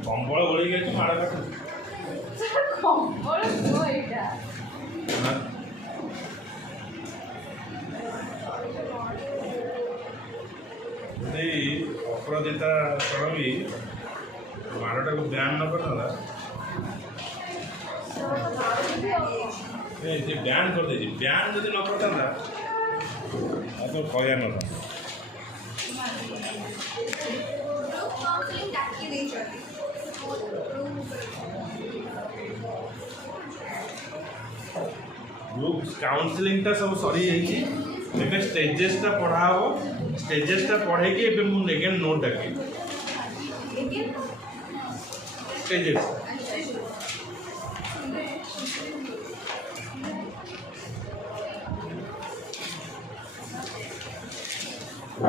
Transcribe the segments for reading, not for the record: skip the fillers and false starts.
कंबल गोल गई माड़ काट कंबल नुह एटा अपराजिता षडंगी माड़टा को ब्यान न करता ब्यान कर दे ब्यान जब न करता तो कहया ना ग्रुप काउंसलिंग टा सब सरी जाइए स्टेजेस टा पढ़ा हो स्टेजेस टा पढ़े कि एबे मु नेगेन नोट डाके stages The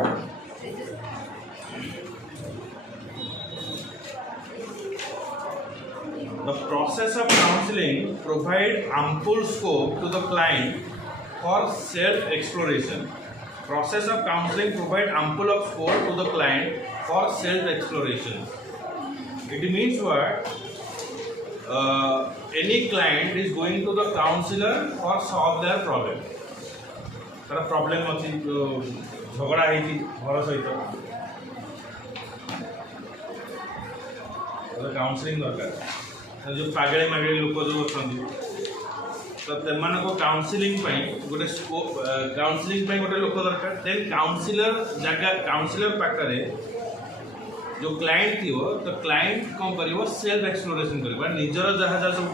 process of counseling provide ample scope to the client for self-exploration. Process of counseling provide ample of scope to the client for self-exploration. It means what? Any client is going to the counselor for solve their problem. तार problem अच्छी झगड़ा है घर सहित काउंसलिंग दरकार जो पागड़ी मागड़ी लोक जो अच्छा तो से काउंसलिंग गोटे काउंसलिंग गोटे लोक दरकार देन काउंसिलर जगह काउंसिलर पाखे जो क्लाइंट थी तो क्लाइंट कौन कर सेल्फ एक्सप्लोरेशन कर निजर जहाँ जहाँ सब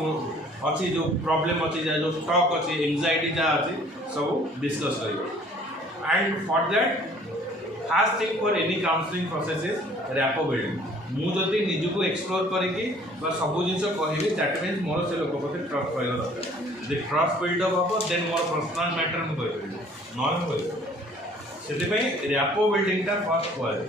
अच्छी जो प्रॉब्लम अच्छी जो स्टॉक अच्छी एंजाइटी जहाँ अच्छी सब डिस्कस कर and for that fast thing for any counselling process is rapport building मुझे निजको एक्सप्लोर करके सब जिन कहि दैट मीन्स मोर से लोक प्रति ट्रस्ट रहा दरकार जे ट्रस्ट बिल्डअप हम देन मोर पर्सनल मैटर मुझे ना से रैपो बिल्डिंगटा फर्स्ट कहे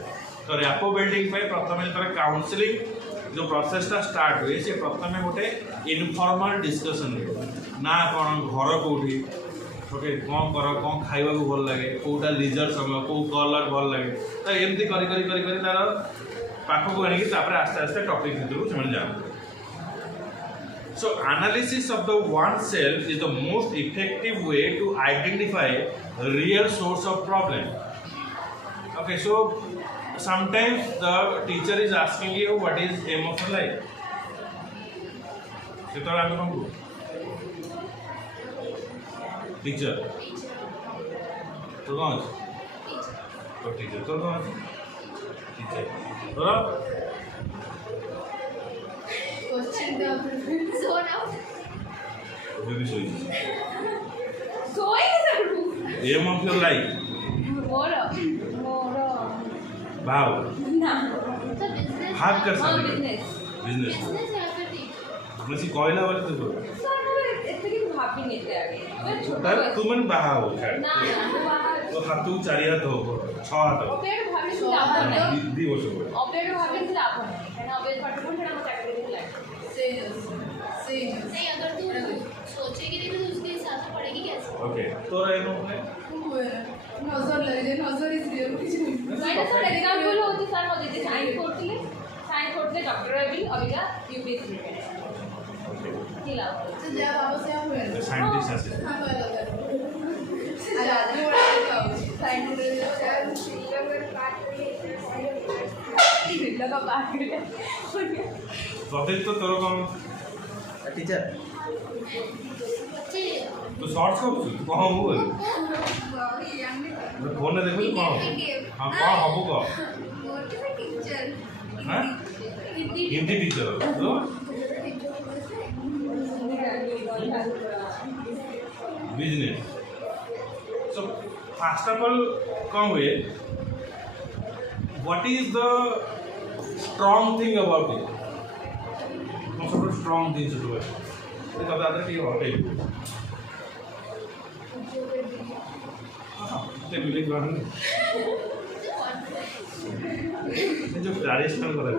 तो रैपो बिल्डिंग प्रथम जो काउंसलिंग जो प्रोसेसटा स्टार्ट हुए से प्रथम गोटे इनफॉर्मल डिस्कशन ना कौन घर कौटी ओके कौन कर कौन खाइबा भल लगे कौटा लीजर समय कौ कलर भल लगे तो एमती कर तार पाखक आनिक आस्ते आस्ते टॉपिक भितर से जानते so analysis of the one self is the most effective way to identify real source of problem okay so sometimes the teacher is asking you what is aim of your life setor ame kon teacher to kon to teacher to kon teacher to question the zone out baby soy aim of your life more भाव ना तो बिजनेस भाग कर सकते business business business या फिर मतलब कोयला वाले तो सर इतने की भाभी नहीं थे आगे तब तुम मन बाहा हो ना ना बाहर तो हाथू चारि हाथ हो छ हाथ ऑपरेट भाभी से लाभ नहीं दी वर्ष हो ऑपरेट भाभी से लाभ नहीं है ना ऑपरेट पार्ट को थोड़ा मत एक्टिविटी लाइक से नहीं अगर तू सोचेगी नहीं तो उसके हिसाब से पढ़ेगी कैसे ओके तो रहनो है नजर लगे नजर इज रियल कुछ नहीं मैंने सर एग्जांपल होती सर हो देते साइंस करते डॉक्टर रवि अबिका यूपीएससी ओके खिला तो जब बाबा से आप हुए साइंटिस्ट है हां तो अलग है आजादी वाला क्या साइंटिस्ट लगा बात तो तोर कौन टीचर तो शॉर्ट्स को कौन हो फोन में देखो कौन हाँ कौन हबो को हाँ हिंदी टीचर तो business so first of all कौन हुए what is the strong thing about it कौन सब स्ट्रॉन्ग थिंग्स टू इट ये तो दादा की होते ते मिले ग्रहण जो ट्रेडिशनल करा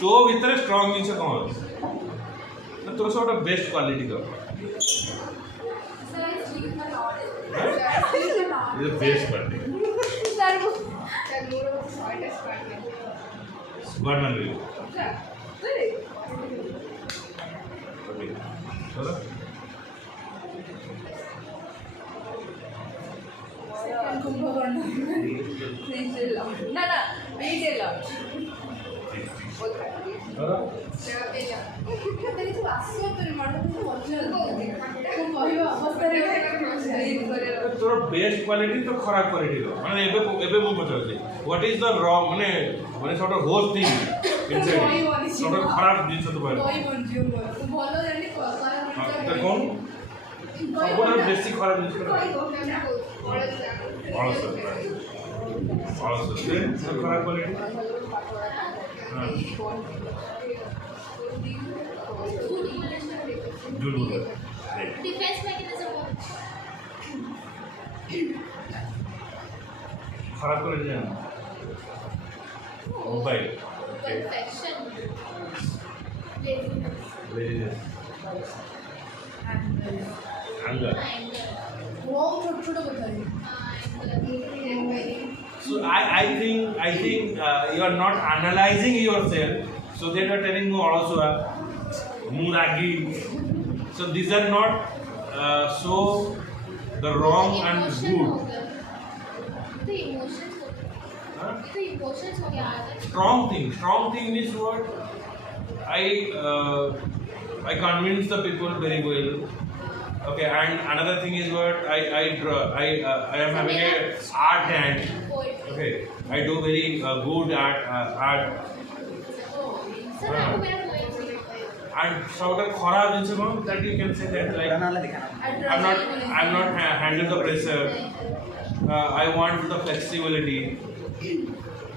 तो भीतर स्ट्रांग जिन कौन तो तोर सब बेस्ट क्वालिटी का is the best quality sir वो सर मोर शॉर्ट स्क्वाट में स्क्वाड में ले सर ओके चलो कुंभकर्ण श्रीशैल ना ना श्रीशैल चलो तरी तू आसियो तरी माडो तू मजा तू कहबो अवस्था रे तोर बेस्ट क्वालिटी तो खराब क्वालिटी रो माने एबे मु पचाउछि व्हाट इज द रॉन्ग माने sort of host thing inside sort of खराब जिंस तो बारे दही बनजियो भलो जानि सारा तो कौन सबोटा बेसी खराब जिंस ऑलसो खराब क्वालिटी झूठ बोल डिफेंस मैकेनिज्म खराब क्वालिटी है मोबाइल परफेक्शन anger वो छोट छोट बताई so I think you are not analyzing yourself so that you are telling me also muragi so these are not so the wrong and good the emotions huh? the emotions हो गया strong thing means what I convince the people very well. Okay, and another thing is what I draw. I am having a art hand. Okay, I do very good at art. Sir आपको मेरा point And sort of खराब जिनसे कौन that you can say that like I'm not handle the pressure. I want the flexibility.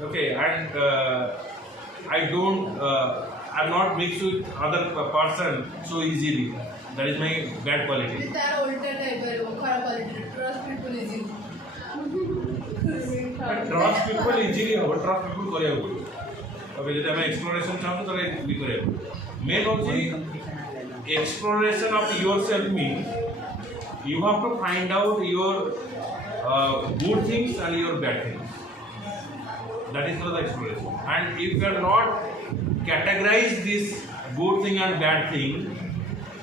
Okay, and I don't. I'm not mixed with other person so easily. That is my bad quality. तार उल्टा टाइप है वो खराब quality trust people easy Trust people easily हो trust people करिया हो. अबे जब हमें exploration चाहते तो भी करिया हो. Main also exploration of yourself means you have to find out your good things and your bad things. That is the exploration. And if you are not categorize this good thing and bad thing,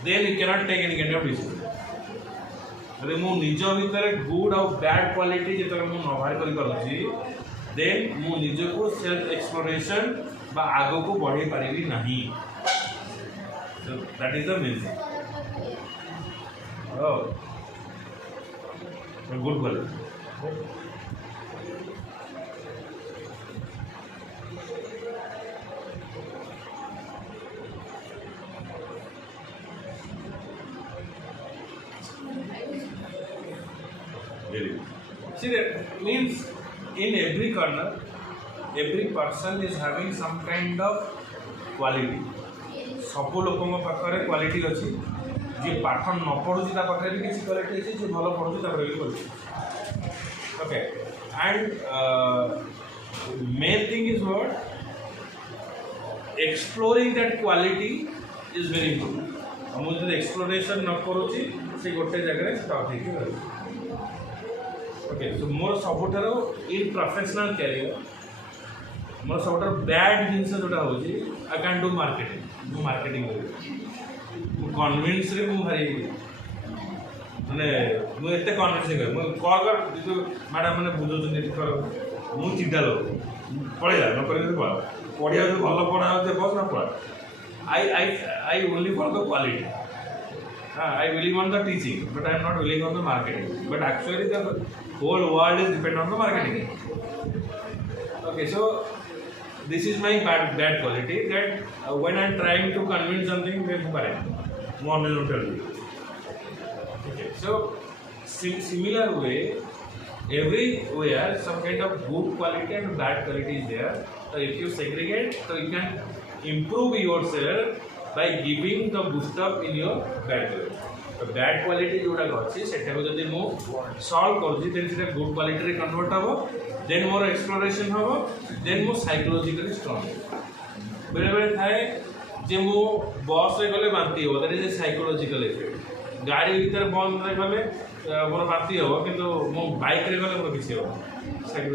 then you cannot take any kind of decision. अरे मु निज भीतर गुड और bad quality जेतरे मु नवार करि पारुछि देन मु निज को सेल्फ एक्सप्लोरेशन बा आगो को बढ़े पारिबी नाही so that is the main thing oh good quality Very good. See, that means in every corner, every person is having some kind of quality. ସବୁ ଲୋକଙ୍କ ପାଖରେ କ୍ୱାଲିଟି ଅଛି ଯିଏ ପାଠ ନ ପଢ଼ୁଛି ତା ପାଖରେ ବି କିଛି କ୍ୱାଲିଟି ଅଛି ଯିଏ ଭଲ ପଢ଼ୁଛି ତା ପାଖରେ ବି quality okay and main thing is what exploring that quality is very important ଆଉ ମୁଁ ଯଦି ଏକ୍ସପ୍ଲୋରେସନ୍ ନ କରୁଛି ସେ ଗୋଟେ ଜାଗାରେ ଷ୍ଟକ୍ ହେଇକି ରହିବ ओके सो मोर सबुठार इन प्रोफेशनल कैरियर मोर सबुठार बैड जिनस जोटा हो आई कैन डू मार्केटिंग मु मार्केटिंग कन्विन्स रे मु भारी माने मु एते कन्विन्सिंग मु कॉल कर जो मैडम माने बुझोचनी कर मु चिडा लो पळेला न करे पळा पढिया जो भलो पढा होते बस ना पळा I only for the quality I believe on the teaching, but I am not willing on the marketing. But actually, the whole world is dependent on the marketing. Okay, so this is my bad quality that when I am trying to convince something, I am more than tell you. Okay, so similar way, everywhere some kind of good quality and bad quality is there. So if you segregate, so you can improve yourself by giving the boost up in your bad quality. तो bad quality जोटा अच्छी से जब मु सल्व करुँच देन से good quality convert हम देन मोर एक्सप्लोरेशन हम देन मो साइकोलॉजिकली स्ट्रॉन्ग बेले बेले थाए जे मु बस रे गले बांती हो that is a psychological effect गाड़ी भीतर बंद गले मोर बाती हम कि मो बाइक रे गले मोर किसी हम साइकिल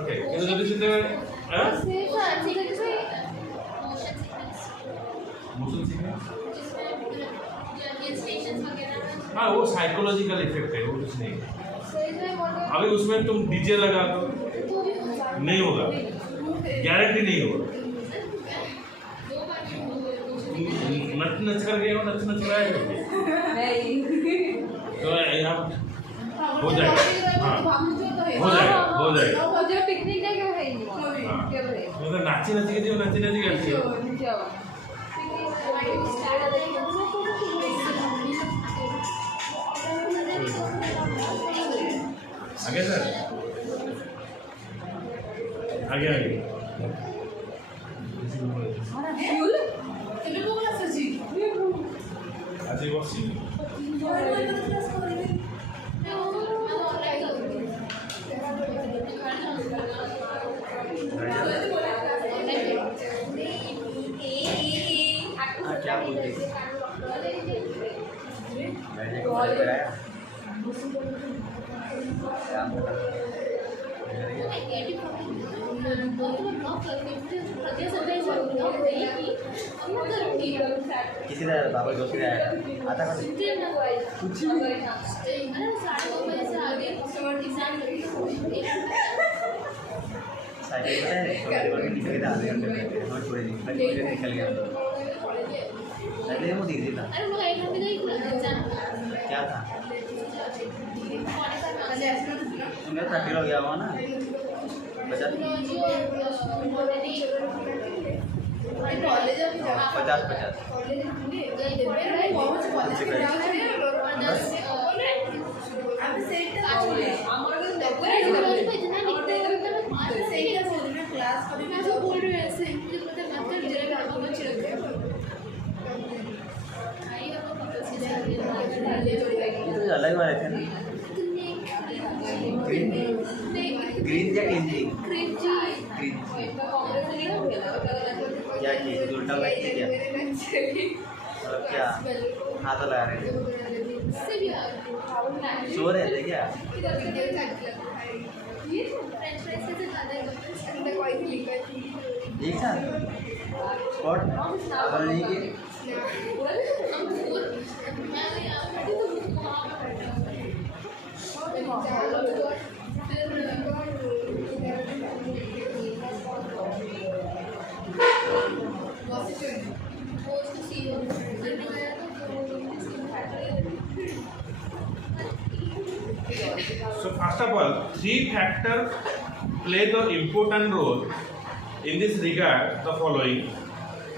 ओके किंतु जब से मोशन सिकनेस हाँ वो साइकोलॉजिकल इफेक्ट है, वो कुछ नहीं। अभी उसमें तुम डीजे लगा दो नहीं होगा, गारंटी नहीं होगा। नच नच कर गए हो, नच नच कर आए हो तो यहाँ हो जाएगा। हाँ हो जाएगा, हो जाएगा। पिकनिक जाके मतलब नाची नाची के जो नाची नाची के आगे सर आगे आगे आज एक बक्सी क्या बोलते मैंने कॉल कराया किसी ने बाबा दोस्त ने आता का कुछ साइकिल पे निकल गया आधे घंटे में हम छोड़ दी निकल गया अरे वो दीदी था क्या था उन्हें 30 हो गया हुआ ना 50 अलग वाले थे ना ग्रीन या ग्रीन क्या की उल्टा लगती है क्या मतलब क्या हाथ लगा रहे थे सो रहे थे क्या एक साथ स्पॉट और नहीं की So first of all, 3 factors play the important role in this regard. The following: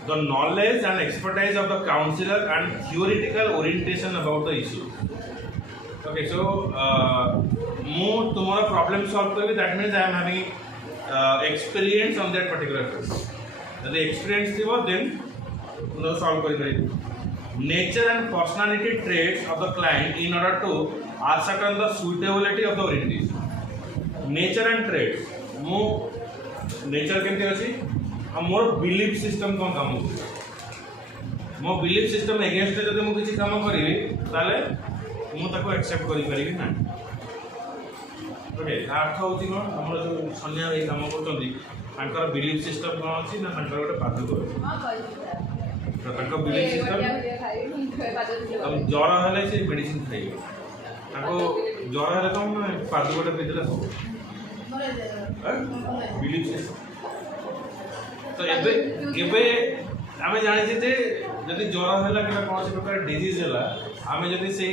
the knowledge and expertise of the counselor and theoretical orientation about the issue. Okay, so more tomorrow problem solve kari, that means I am having experience on that particular case. If the experience thibo, then no solve kari. Nature and personality traits of the client in order to ascertain the suitability of the orientation. Nature and traits. मो नेचर केमती अच्छी मोर belief system कौन काम मो belief system against जब मुझे किसी काम करी ताले मुझे एक्सेप्ट करी पारि ना ओके अर्थ हूँ कौन आम जो सन्या ये काम कर बिलीफ सिस्टम कौन अच्छी ना गोटे पादुक अच्छी बिलीफ सिस्टम ज्वर हेल्ले से मेडिसिन खाइए ज्वर हेल्ले कौन पादुकटे पीदेले सब बिलीफ सिस्टम तो एबे आमे जानि जे जदि ज्वर हैला कि कौन से प्रकार डिजीज हैला आमे जदि से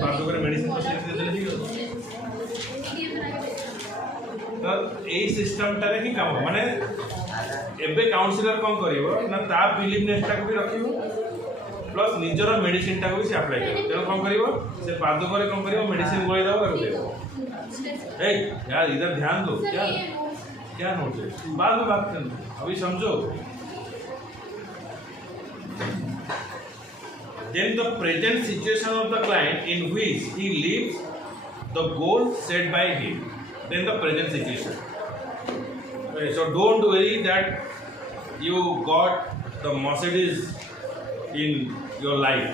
बात करे मेडिसिन से देले ठीक तो ए सिस्टम टारे ही काम माने एबे काउंसलर कौन करिवो ना ता बिलीवनेस टाक भी रखिवो प्लस निजर मेडिसिन टाक भी से अप्लाई करिवो तेनो कौन करिवो से पादो करे कौन करिवो मेडिसिन गोई दबो कर देबो ए यार इधर ध्यान दो क्या नोट है बाद में बात करना अभी समझो then the present situation of the client in which he leaves the goal set by him then the present situation okay, so don't worry that you got the Mercedes in your life.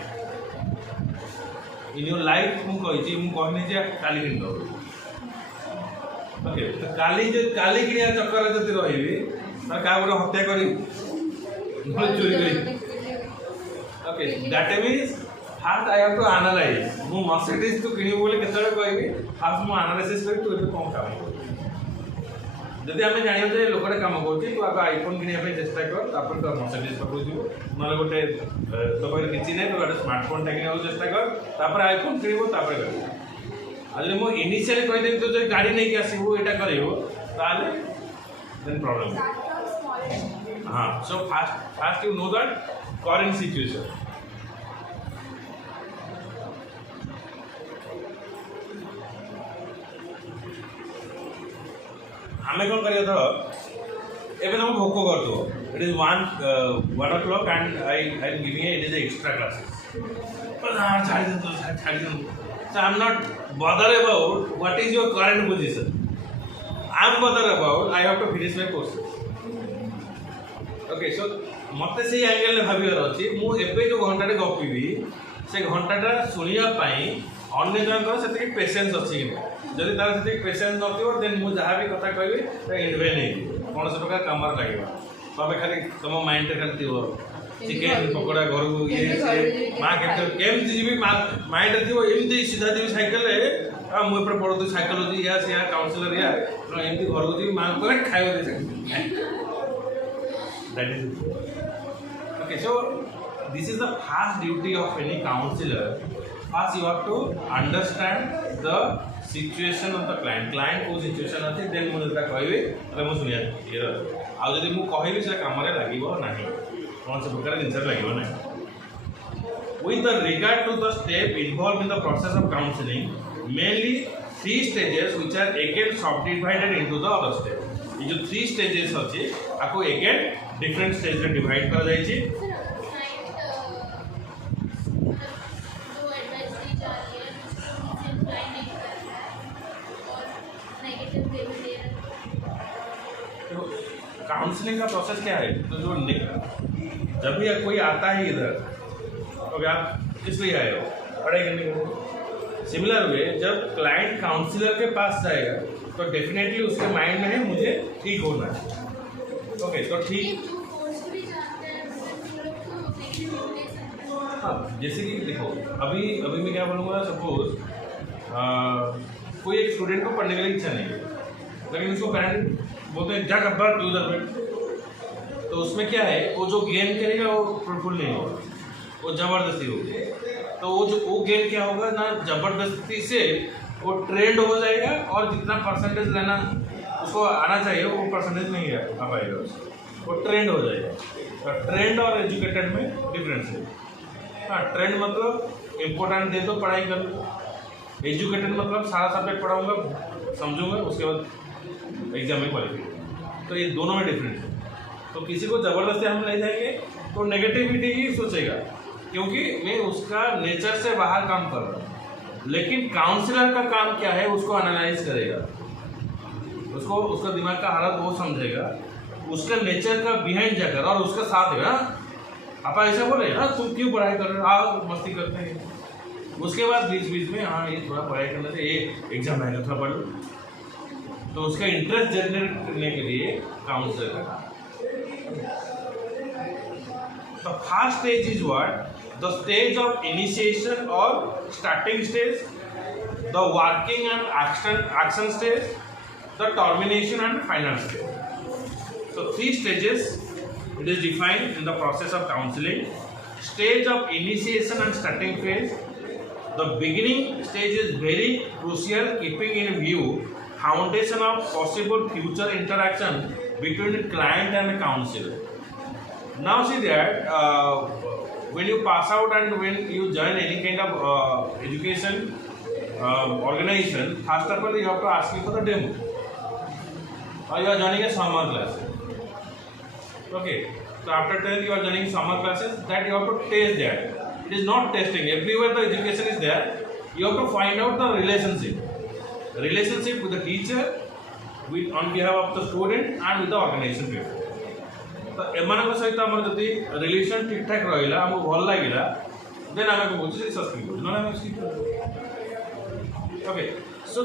In your life ମୁଁ କହିଛି ମୁଁ କହିନି ଯେ କାଲି କିଣିଦେବ। ଓକେ ତ କାଲି କିଣିବା ଚକ୍କରରେ ଯଦି ରହିବି ତାହେଲେ କାହା ଗୋଟେ ହତ୍ୟା କରିବି ନହେଲେ ଚୋରି କରିବି। Okay that means first I have two analyse ମୁଁ ମର୍ସିଡିଜ୍ ତୁ କିଣିବୁ ବୋଲି କେତେବେଳେ କହିବି ଫାର୍ଷ୍ଟ ମୁଁ ଆନାଲାଇସିସ୍ କରି ତୁ ଏବେ କ'ଣ କାମ କରିବୁ। ଯଦି ଆମେ ଜାଣିବା ଯେ ଲୋକଟେ କାମ କରୁଛି ତୁ ଆଗ ଆଇଫୋନ୍ କିଣିବା ପାଇଁ ଚେଷ୍ଟା କର ତାପରେ ତୁ ମର୍ସିଡିଜ୍ ପାଖକୁ ଯିବୁ ନହେଲେ ଗୋଟେ ତୋ ପାଖରେ କିଛି ନାହିଁ ତୁ ଗୋଟେ ସ୍ମାର୍ଟଫୋନ୍ଟା କିଣିବାକୁ ଚେଷ୍ଟା କର ତାପରେ ଆଇଫୋନ୍ କିଣିବୁ ତାପରେ କରିବୁ। ଆଉ ଯଦି ମୁଁ ଇନିସିଆଲି କହିଦେବି ତୁ ଯଦି ଗାଡ଼ି ନେଇକି ଆସିବୁ ଏଇଟା କରିବୁ ତାହେଲେ ଦେନ୍ ପ୍ରୋବ୍ଲେମ୍। हाँ so first you know that current situation. हमें कौन करिए तो एवं हम भोको कर दो it is 1 o'clock and I am giving it is a extra classes so I am not bothered about what is your current position. I am bothered about I have to finish my courses. Okay so मत से एंगल भावर अच्छी मुझे जो घंटा गपी से घंटा शुणा अन्य जनकर से पेसेंस अच्छी कि जदि तार से पेसेंस नथिबो देन मु जहाँ भी कथा कहबी इनभे नहीं कौन से प्रकार काम लगे तबे खाली तुम माइंड खाली थी चिकेन पकोड़ा घर को ये माँ केमती जी माइंड थी एमती सीधा जी सैकेल मुझे पढ़ू साइकोलोजी या से काउनसिलर या एमती घर को जी माँ खाए that is okay so this is the first duty of any counselor. First you have to understand the situation of the client को situation अच्छे then मुझे जरा कहबे अरे मुझे सुनिया ये आ जदि मु कहबी से काम रे लागिवो नाही कौन से प्रकार जिंस लागिवो नाही। With the regard to the step involved in the process of counseling, mainly 3 stages which are again subdivided into the other steps. ये जो 3 stages अच्छे आपको again डिफरेंट स्टेज में डिवाइड कर जाए छी काउंसलिंग का प्रोसेस क्या है तो जो जब भी कोई आता है इधर तो आप किस लिए आए हो पढ़ाई करने के लिए। सिमिलर वे जब क्लाइंट काउंसलर के पास जाएगा तो डेफिनेटली उसके माइंड में है मुझे ठीक होना है। ओके तो ठीक हाँ जैसे कि देखो अभी मैं क्या बोलूँगा सपोज कोई एक स्टूडेंट को पढ़ने के लिए इच्छा नहीं है लेकिन उसको पेरेंट बोलते हैं जा कब्बा तू उधर बैठ तो उसमें क्या है वो जो गेन करेगा वो फ्रूटफुल नहीं होगा वो ज़बरदस्ती होगी तो वो गेन क्या होगा ना ज़बरदस्ती से वो ट्रेंड हो जाएगा और जितना परसेंटेज लेना उसको आना चाहिए वो परसेंटेज नहीं आ पाएगा उसको वो ट्रेंड हो जाएगा। तो ट्रेंड और एजुकेटेड में डिफरेंस है। हाँ ट्रेंड मतलब इम्पोर्टेंट दे दो पढ़ाई कर लो एजुकेटेड मतलब सारा सब्जेक्ट पढ़ाऊँगा समझूंगा उसके बाद एग्जाम में क्वालिफाई तो ये दोनों में डिफरेंस है। तो किसी को ज़बरदस्ती हम ले जाएंगे तो नेगेटिविटी ही सोचेगा क्योंकि मैं उसका नेचर से बाहर काम कर रहा हूँ। लेकिन काउंसलर का काम क्या है उसको एनालाइज करेगा उसको उसका दिमाग का हालत वो समझेगा उसका नेचर का बिहाइंड जाकर और उसका साथ है आप ऐसा बोले ना तुम क्यों पढ़ाई कर रहे हो आओ मस्ती करते हैं उसके बाद बीच में हाँ ये थोड़ा पढ़ाई करने से ये एग्जाम आएगा थोड़ा पढ़ लो तो उसका इंटरेस्ट जनरेट करने के लिए काउंसलर का काम। The first stage is what? The stage of initiation or starting stage, the working and action stage, the termination and final stage. So 3 stages it is defined in the process of counseling. Stage of initiation and starting phase. The beginning stage is very crucial, keeping in view foundation of possible future interaction between the client and the counselor. Now see that when you pass out and when you join any kind of education organization, first of all you have to ask you for the demo. Or you are joining a summer class. Okay, so after 10th you are joining summer classes that you have to taste that. It is not testing. Everywhere the education is there, you have to find out the relationship. The relationship with the teacher, with on behalf of the student and with the organization people. तो एमान सहित आम जदि रिलेशन ठीक ठाक रहा आमको भल लगे देन आम कौन सब्सक्राइब कर okay so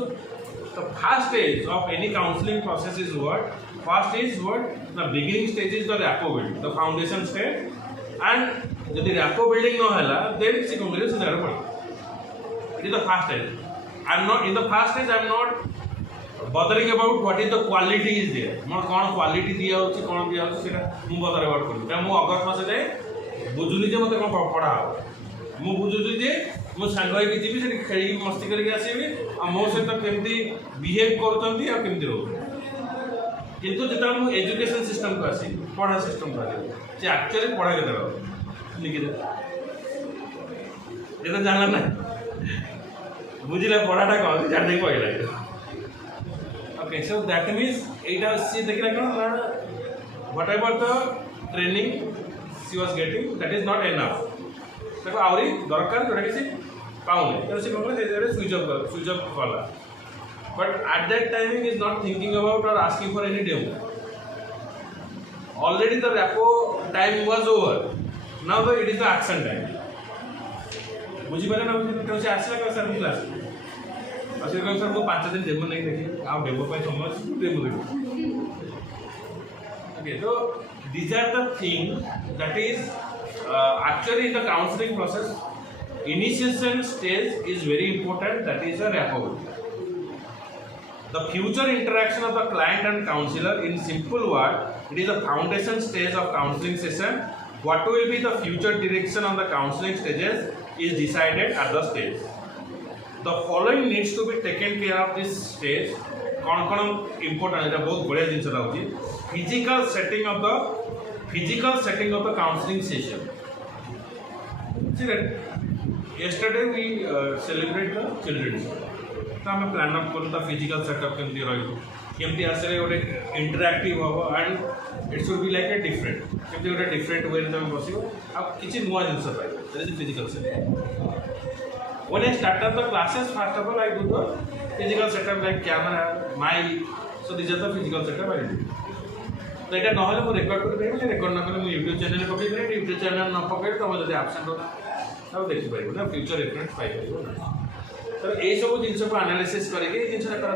the first stage of any counseling process is what? First is what? The beginning stage is the rapport building, the foundation stage. And if the rapport building no hela, then she continues in the rapport. It is the first stage. I'm not in the first stage. I'm not bothering about what is the quality is there. Not कौन quality दिया होची कौन दिया होची सेटा मु bother about करूँ. क्या मु अगस्त मासे जाए बुझुनी जे मते कौन पढ़ा हो. मु बुझुनी जे मु सांग होई किछि भी से खेली मस्ती करके आसीबी आ मो सहित केमती बिहेव करतंती आ केमती रहो किंतु जेता मु एजुकेशन सिस्टम को आसी पढ़ा सिस्टम को आसी जे एक्चुअली पढ़ा के देबो लिखि दे जेता जानला ना बुझिला पढ़ाटा को जान दे पहिला ओके सो दैट मींस एटा सी देखिला कोन whatever the training she was getting that is not enough देखो आवरी दरकार जोटा किसी पाउने तो से कोन से स्विच ऑफ कला but at that timing is not thinking about or asking for any demo already the rapport time was over now the it is the action time बुझी पारे ना बुझी तो से आसला का सर क्लास असर को सर को 5 दिन डेमो नहीं देखी आ डेमो पे समय डेमो देखो ओके तो these are the things that is actually in the counseling process initiation stage is very important, that is a rapport. The future interaction of the client and counselor, in simple word, it is the foundation stage of counseling session. What will be the future direction on the counseling stages is decided at the stage. The following needs to be taken care of this stage. कौन important है बहुत बढ़िया जिनसे रहुची physical setting of the counseling session. See that yesterday we celebrate the children's day. तो हमें plan up करूँ the physical setup केमती रहिबो केमती आसले गोटे इंटरैक्टिव होबो and it should be like a different केमती गोटे different way रे तमे बसिबो आ किछि नुवा जिंस पाइबो that is the physical setup. When I started the classes, first of all I do the physical setup like camera, mic, so these are the physical setup I do. तो এটা নহলে মু রেকর্ড করে দেই রেকর্ড না করলে মু YouTube চ্যানেলে পকাই দেই YouTube চ্যানেল না পকাই তো যদি অ্যাবসেন্ট हो तब देखि पाइबो ना फ्यूचर रेफरेंस पाइ पाइबो ना तो ए सब जिंस को एनालिसिस करके जिंस करा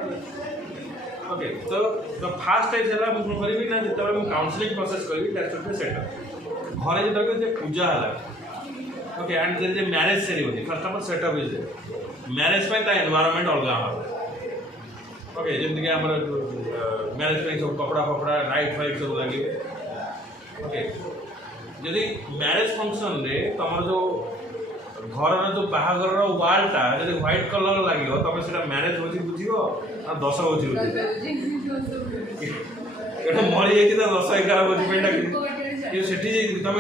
ओके तो द फर्स्ट स्टेज हला मु करबी ना जतबे मु काउंसलिंग प्रोसेस करबी दैट शुड बी सेटअप घरे जतबे जे पूजा हला okay and there is a marriage ceremony first of all setup is marriage पे ता एनवायरनमेंट अलगा हो ओके जेमति कि हमर मैरिज पे सब कपड़ा लाइट फाइट सब लागे ओके यदि मैरिज फंक्शन रे तमर जो घर जो बाहागर वालटा जब व्हाइट कलर लगे तुम से मैरेज होची बुझियो आ 10 होची एटा मरी जाई 10-11 होची पेटा कि सेठी तुम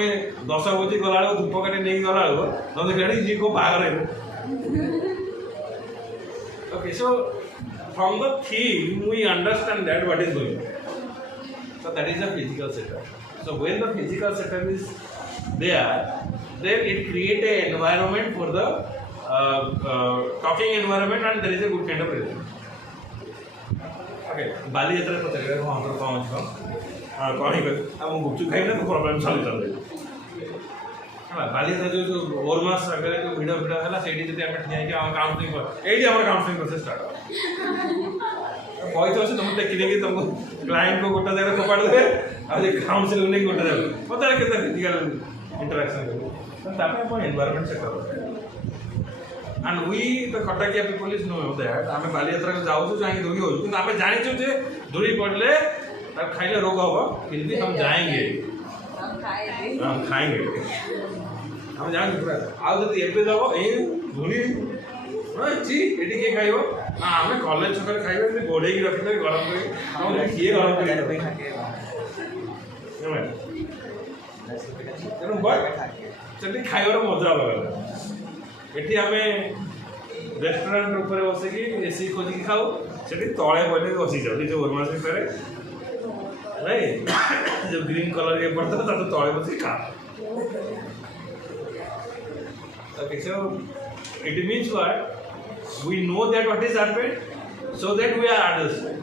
10 होची गला धूप काटे नहीं गला नंद गाड़ी जी को बाहागर okay so from the theme we understand that what is going so that is a physical setup so when the physical setup is there then it create a environment for the talking environment and there is a good kind of result. Okay, Bali jatra to tare ko हमरो पहुंच को कहि को हम गुपचुप खाइ ना तो problem solve कर दे हां बाली जatra जो ओरमास अगले जो वीडियो हला सेठी जते हम ठिया के हम काउंटिंग कर एडी हमर काउंटिंग प्रोसेस स्टार्ट कोई तो से तुम देखि कि तुम क्लाइंट को गोटा जगह पकड़ दे और ये काउंसलिंग नहीं गोटा जगह पता है कितना फिजिकल इंटरेक्शन तापे अपन एनवायरनमेंट से करो एंड वी द कटकिया पीपल इज नो दैट आमे बाली यात्रा को जाऊ तो जाई दोगी हो किंतु आमे जानि छु जे दूरी पड़ले तब खाइले रोग होबो फिर भी हम जाएंगे हम खाएंगे हम जान पूरा आउ जति एबे जाबो ए धुनी जी एटी के खाइबो ना आमे कॉलेज छकर खाइबे से गोडे की रखि दे गरम कर हम किए गरम कर खाके तेनु बट चली खाइबार मजा अलग एठी आमे रेस्टोरेंट ऊपर बसे की एसी खोज की खाऊ सेठी तळे बने बसी जाऊ जो ओरमास भितर राइट जो ग्रीन कलर के पड़ता था तो तळे बसी खा okay so it means what we know that what is happened so that we are understand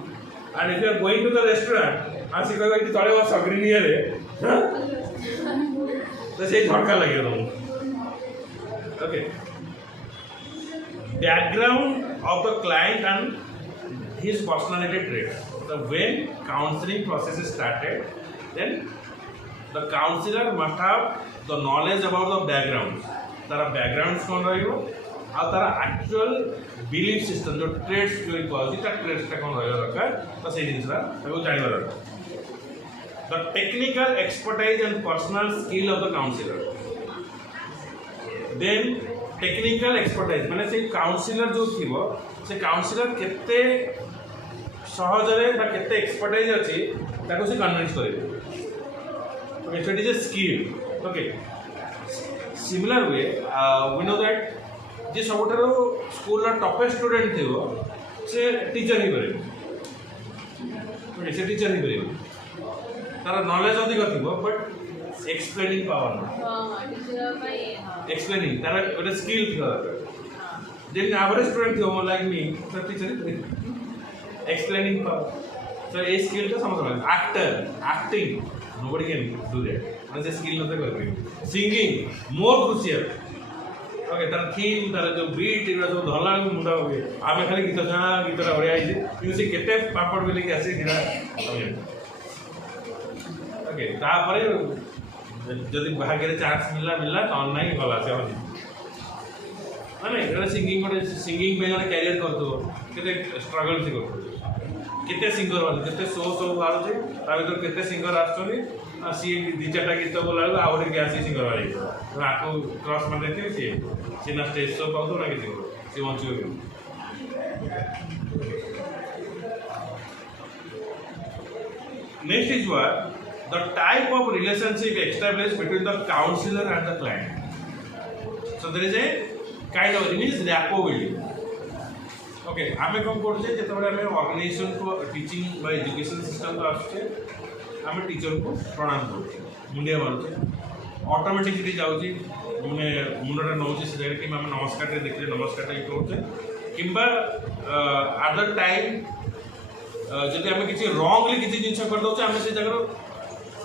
and if you are going to the restaurant and see कोई तळे बस ग्रीन रे तो से झटका लगे तुमको। Okay, background of the client and his personality traits. So when counseling process is started, then the counselor must have the knowledge about the background. तारा backgrounds कौन रहेगा और तारा actual belief system जो traits जो इक्वल ता traits टा कौन रहेगा रखा तो सही जिनिसरा ताको जानिबा दरकार। The technical expertise and personal skill of the counselor. Then technical expertise माने से काउंसिलर जो थिबो से काउंसिलर केते सहजरे बा केते एक्सपर्टाइज अछि ताको से कन्विंस करिवो। Okay, so it is a skill. Okay, similar way we know that जे सबठारो स्कूल रा टॉपेस्ट स्टूडेंट थिबो से टीचर ही करे। ओके, से टीचर ही करे तार नॉलेज अधिक थिबो बट एक्सप्लेनिंग पावर ना। हां, टीचर भाई हां एक्सप्लेनिंग तारा गोटे स्किल थिबा दरकार। जेन एवरेज स्टूडेंट थिबो लाइक मी तो teacher explaining power. So a skill तो समझ में actor acting nobody can do that मतलब स्किल नते कर सिंगिंग मोर क्रूशियल। ओके, तार थीम तार जो बीट इरा जो धला मुंडा होवे आमे खाली गीत जा गीतरा बढ़िया आइजे किंतु से केते पापड़ बेले के आसे दिना। ओके, तापरे जदि भाग्य चान्स मिलला मिलला तो नहीं गला से हो माने एटा सिंगिंग गोटे सिंगिंग पे गोटे कैरियर करतो केते स्ट्रगल से करतो केते सिंगर वाले केते शो बारुचे ता भीतर केते सिंगर आछथि आ सी दि चारटा गीत बोला आ गोटे गैस सिंगर वाले आको क्रॉस मार देते से ना स्टेज शो पाउतो ना किसी को से वंचो। Next is what the type of relationship established between the counselor and the client. So there is a kind of it means rapport building. Okay, आमे कौन करते हैं जब हमें ऑर्गेनाइजेशन को टीचिंग बा एजुकेशन सिस्टम को आसते आमे टीचर को प्रणाम करते मुंडिया मारते ऑटोमेटिकली जाउची माने मुंडटा नउची से जगह कि हम नमस्कार टे देखले नमस्कार टे करते किंबा अदर टाइम जदि हमें किसी रॉन्गली किसी जिंस कर दोचे हमें से जगह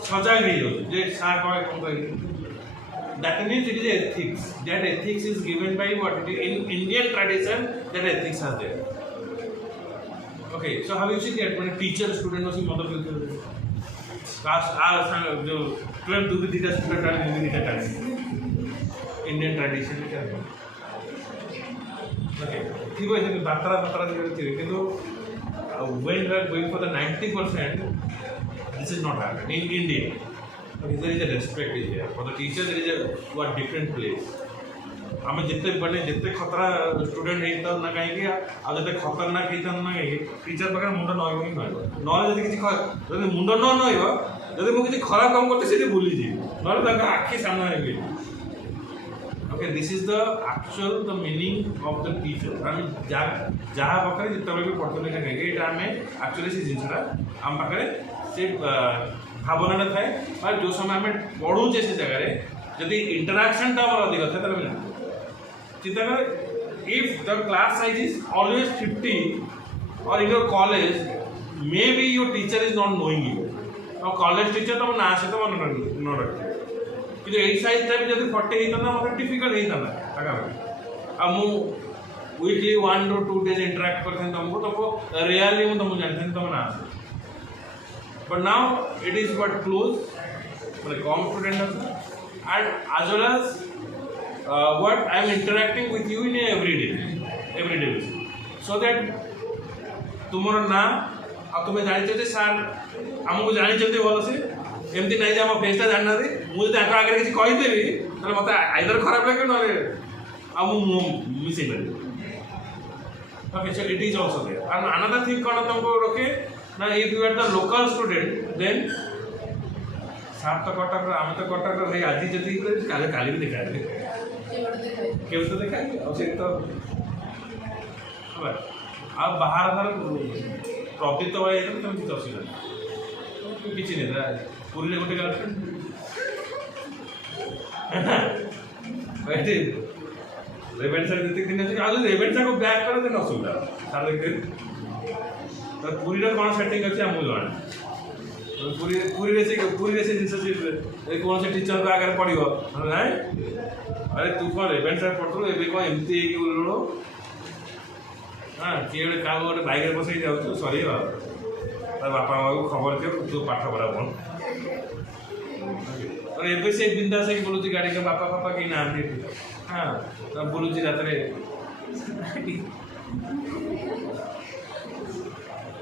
सजाग रही हो जे सार कहे कौन कहे that means it is ethics. That ethics is given by what it is in Indian tradition that ethics are there. Okay, so how you see that when a teacher student was in mother class जो 12 दूर दीटा स्टूडेंट आने मूवी दीटा time Indian tradition में क्या है? Okay, ठीक है जब बातरा दिखते हैं तो when we are going for the 90%. This is not happening in India. Okay, there is a respect is there for the teacher. There is a what different place. हमें जितने बने जितने खतरा स्टूडेंट है तो ना कहेंगे और जितने खतरनाक है तो ना कहेंगे टीचर बगैर मुंडा नॉय होई नॉय नॉय जदि किसी जदि मुंडा न नॉय हो जदि मु किसी खराब काम करते से भूली जी नॉय तक आखी सामने आएगी। Okay, this is the actual the meaning of the teacher. I mean जहाँ बकरे जितना भी पढ़ते हैं कहेंगे इटा हमें actually से जिंसरा हम बकरे से भावना थाए और जो समय हमें पढ़ुचे से जगह यदि इंटरैक्शन टा हमर अधिक था तबे चिंता कर if the class size is always 50 और in your college may be your teacher is not knowing you और कॉलेज टीचर तो ना से तो मन न रखते कि एट साइज टाइप जब 40 होता ना मतलब डिफिकल्ट होता ना आगा अब मु वीकली 1 to 2 days इंटरैक्ट करते हैं तुमको रियली मु तुम जानते हैं तुम ना but now it is what close for the common student also and as well as what I am interacting with you in every day basis so that तुम्हारा नाम अब तुम्हें जानी चाहिए सर हमको जानी चाहिए बोलो से एमती नहीं जे हम फेसटा जानना दे मुझे तो आगे किसी कहि देबी तले मते आइदर खराब लगे नले हम मिसिंग कर okay so it is also there and another thing कोन तुमको रोके ना if you are the local student then सात तो कटक आम तो कटक भाई आज जति काले काली भी दिखाए केव तो दिखाए और से तो अब बाहर धर प्रॉफिट तो भाई तुम किछ असुविधा किछ नहीं था पूरी गोटे गर्लफ्रेंड बैठे रेवेंसा जति दिन अछि आज रेवेंसा को बैक कर देन असुविधा सार देखते तो पूरी रे कोन सेटिंग अछि हम जान पूरी से जिनस कौन से टीचर को आगे पढ़ो ना अरे तू कौन रेभेन्सा साइड पढ़ुलु ए कौन एमती बोलू हाँ किए गोटे क्या गोटे बैक बस जाऊँ सर बापा माँ को खबर दियो तू पाठ पढ़ा कौन और एवं से बिंदास बोलूँ गाड़ी का बापा पापा कहीं ना हाँ बोलूँ रात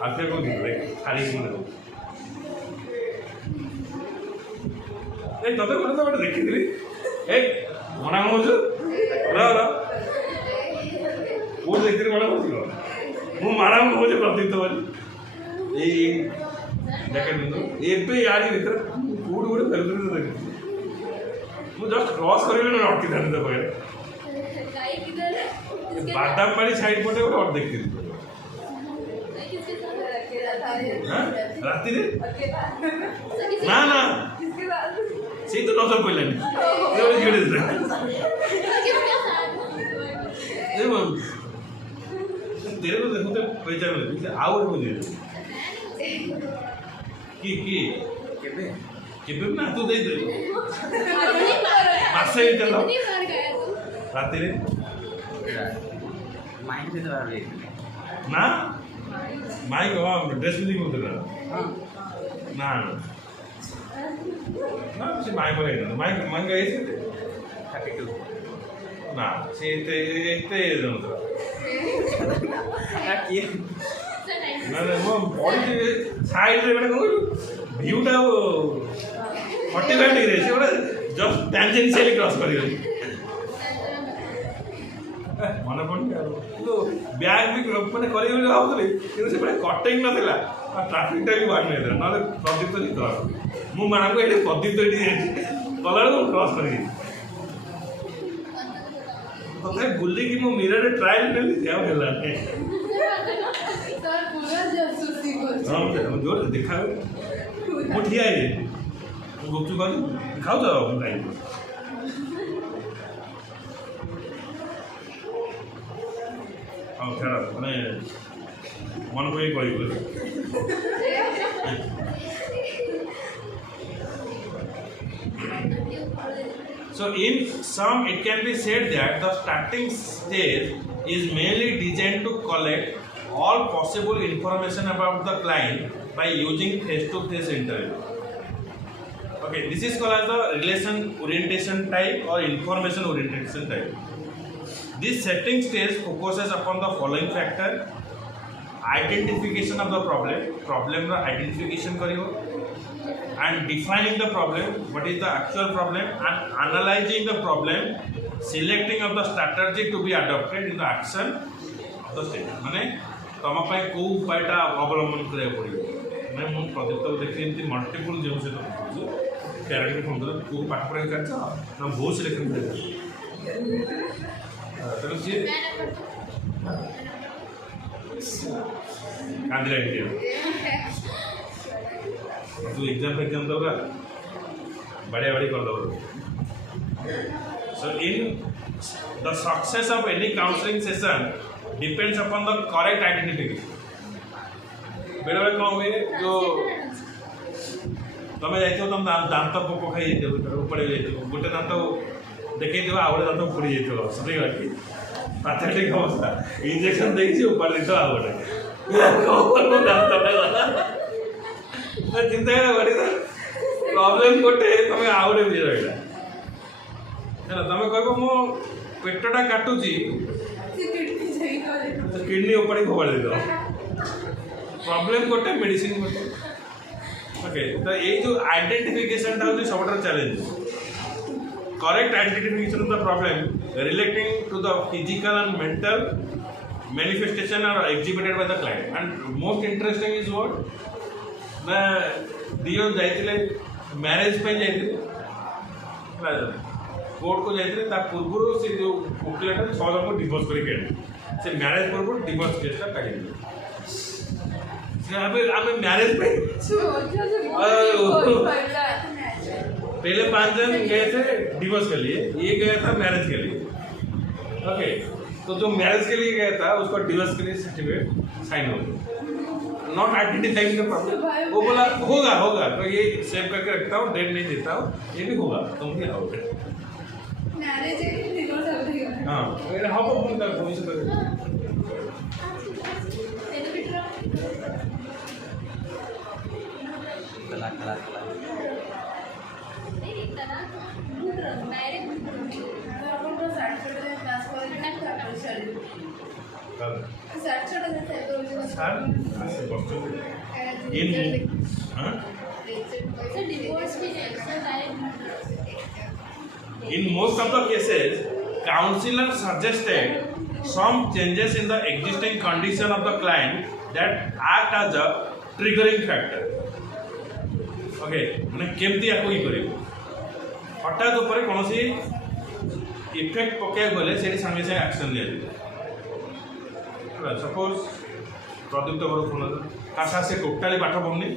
आगे कौन खाली तते कौन तो गोटे देखी ए मना कौन वो देखी मना कौन मु मारा कौन प्रदीप बोली जैकेट एवं यारी भर कौट गोटे फेर मुझे जस्ट क्रॉस कर अटकी था पाखे बादामबाड़ी साइड पटे गोटे देखी राति ना ना से तो नजर पड़ानी तेरे को देखते पहचान आउ मुझे कि ना तू दे मासे राति ना माइक ड्रेस भी नहीं ना ना से माइक पर माइक मंग गए 32 ना से इतने ना ना वो बॉडी साइड रे मैंने कहूँ व्यूटा 45 डिग्री से गोटे जस्ट टैंजेंशियली क्रॉस कर मन पड़े ब्याग भी मैंने करेंगे भावुली कि कटिंग नाला ट्राफिकटा भी बाहर नहीं ना प्रदीप तो जीत मुझे माना को ये प्रदीप तो ये कला क्रॉस कर तथा बुलिकी मो मिरर ट्रायल नेली जोर देखा ठिया गुपचुप खाऊ तो हाँ खेल मैं मन को कह So in sum, it can be said that the starting stage is mainly designed to collect all possible information about the client by using face-to-face interview. Okay, this is called as the relation orientation type or information orientation type. This setting stage focuses upon the following factor: identification of the problem identification karibo, and defining the problem, what is the actual problem, and analyzing the problem, selecting of the strategy to be adopted in the action of the state. माने तुम पाई को उपायटा अवलंबन करिया पड़ियो मैं मु प्रदीप तो देखि एंती मल्टीपल जो से तो कैरेक्टर फॉर्म तो को पाठ पढ़े करछ ना बहुत से लेखन करे तो जी कांदिरा इंडिया तू एग्जाम दो बढ़िया बड़ी कर दो so in the success of any counselling session depends upon the correct identification बेले बेले कौन हुए जो तुम जाइए तुम दांत पोक खाई पड़े गोटे दांत देखे आउ गोटे दांत फोड़ी जाइए सही बात पैथेटिक अवस्था इंजेक्शन देखिए ऊपर देख आउ गोटे दांत चिंता प्रॉब्लम गोटे तुम आउ गोटे बुझे रहा है तुम कह मो पेटटा काटुची किडनी ऊपर फोपाड़ी दे प्रॉब्लम गोटे मेडिसिन गोटे ओके तो ये जो आइडेंटिफिकेशन टा होची सबटा challenge correct identification of the problem relating to the physical and mental manifestation are exhibited by the client and most interesting is what मैं दियो जाइए मैरेज पे जाइए कोर्ट को जाइए पूर्व से जो वकीलटा 6 जन को डिवोर्स करके से मैरेज पूर्व डिवोर्स केसटा काढ़ी आम मैरेज पे पहले 5 जन गए थे डिवोर्स के लिए ये गया था मैरेज के लिए ओके तो जो मैरिज के लिए गया था उसको डिवोर्स के लिए सर्टिफिकेट साइन हो गया नॉट आइडेंटिफाइंग द प्रॉब्लम। वो बोला होगा तो ये सेव करके रखता हूँ, डेट नहीं देता हूँ, ये भी होगा, तुम भी आओगे। मैरिज है कि डिवोर्स है? हाँ मेरा हाँ बोल कर भविष्य में कला सर ऐसे बच्चों इन हाँ In most of the cases, counselor suggested some changes in the existing condition of the client that act as a triggering factor. Okay, माने केमती या कोई करेगा हठात ऊपर कौन सी इफेक्ट पके गले सेठी संगे संगे एक्शन लिया जाए। सपोज प्रदीप तो फोन आशा से टोटाली पाठ पढ़ुनी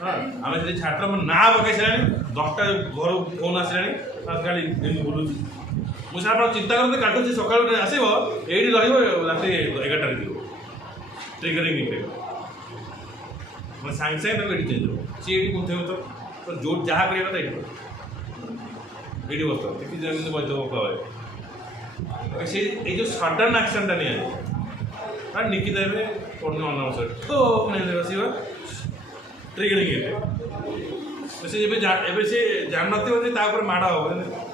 हाँ आम से छात्र ना पकई सारे 10टा घर फोन आसा खाली बुलू मुझे आप चिंता करते काटुची सकाल आसो ये रात 11 जीव ट्रिगरिंग इफेक्ट मैं सागे सागे ये चेंज हो सी ये कौन थे तो जो जहाँ कर ये बस देखिए जमीन बैठक से जो सडन एक्शन टा नहीं निकिता पढ़ने अनाउंसर तो बस ट्रिगरिंग इफेक्ट से से जान नथिबो जे तापर माड़ा हो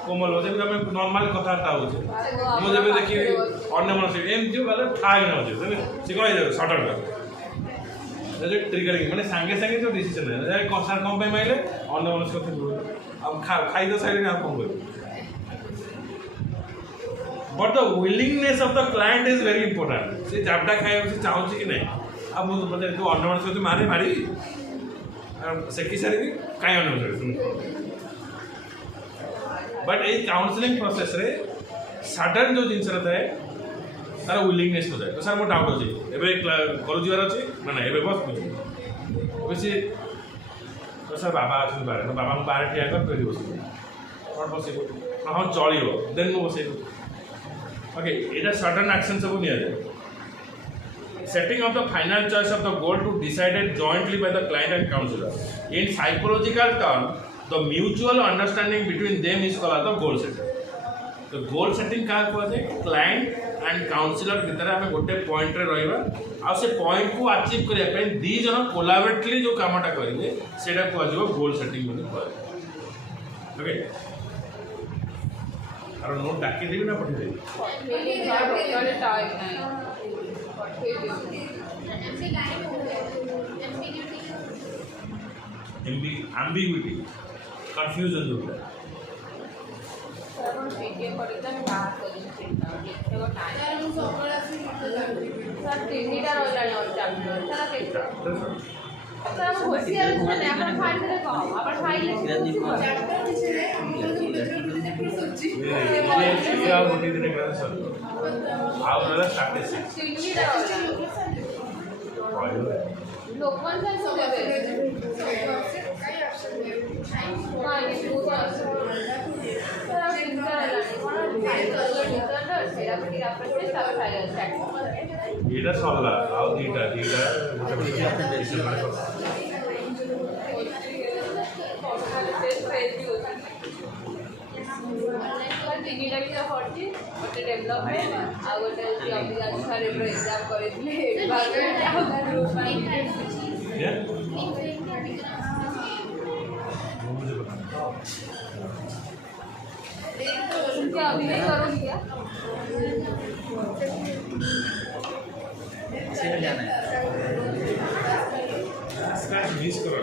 कोमल हो जे हम नॉर्मल कथाटा हो मु जब देखि अन्य मन से एम जो गले ठाई न हो से कहि दे सडन जे ट्रिगरिंग माने संगे संगे जो डिसीजन है कसार कम पे माइले अन्य मन से कथि अब खाई दो साइड आप कम कर but the willingness of the client is very important से जाबडा खाए से चाहूची कि नहीं अब मु बोले तू अन्य मन से मारी सेकी सारी कहीं अन्य बट ये काउंसलिंग प्रोसेस रे सडन जो जिनस थाए तार विलिंगनेस हो जाए तो सर मो डाउट अच्छे एवं घर जीवार अच्छे ना ना बस बुझे सी तो सर बाबा अच्छे बाहर तो बाबा बाहर ठिया कर बस बस हाँ चलो देन मुझे बस ओके यहाँ सडन एक्शन सब नि setting of the final choice of the goal to decided jointly by the client and counselor. In psychological terms, the mutual understanding between them is called the goal setting. The goal setting क्या कहते हैं client and counselor भीतर हमें गोटे पॉइंट रे रहिबा आ से पॉइंट को अचीव करिया पे दी जन कोलैबोरेटिवली जो कामटा करिवे सेटा कहजिवो गोल सेटिंग बोली कहै ओके आरो नोट डाकी देबी ना पठी देबी ambiguity confusion जो है ये सरला आउ दीटा अभिनय करोगी क्या? जाना है मिस करो